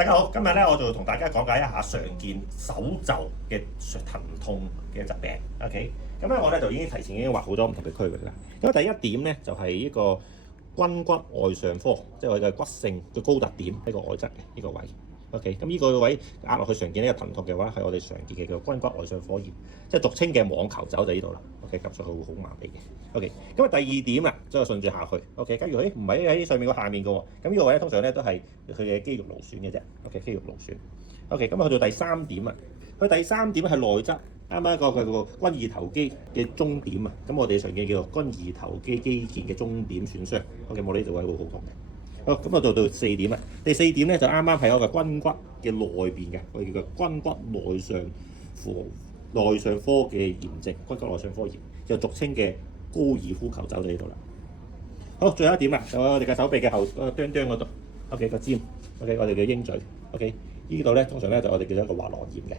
大家好，今日咧我就同大家講解一下常見手袖嘅疼痛嘅疾病。OK， 咁咧我咧就已經提前畫好咗唔同嘅區域啦。咁第一點咧就係呢個肱骨外上科，即係我哋嘅骨性嘅高突點呢個外側嘅呢個位。OK， 咁呢個位壓落去常見呢個疼痛嘅話，係我哋常見嘅叫肱骨外上科炎，即係俗稱嘅網球肘就呢度啦。OK， 撳上去會好麻地嘅。OK， 咁啊第二點啊，即係順住下去。OK， 假如唔係喺上面個下面嘅喎，咁呢個位咧通常咧都係佢嘅肌肉勞損嘅啫。OK， 肌肉勞損。OK， 咁去到第三點啊，佢第三點係內側，啱啱一個佢個肱二頭肌嘅中點啊。咁我哋常見叫做肱二頭肌肌腱嘅中點損傷。OK， 我呢度位會好痛嘅。好，咁啊到四點啦。第四點咧就啱啱係我個肱骨嘅內邊嘅，我哋叫做肱骨內上科嘅炎症，肱骨內上科炎，就俗稱嘅高爾夫球肘就呢度啦。好，最後一點啦，就我哋嘅手臂嘅後端嗰度 ，OK 個尖 ，OK 我哋嘅鷹嘴 ，OK 呢度咧通常咧就我哋叫做一個滑囊炎嘅。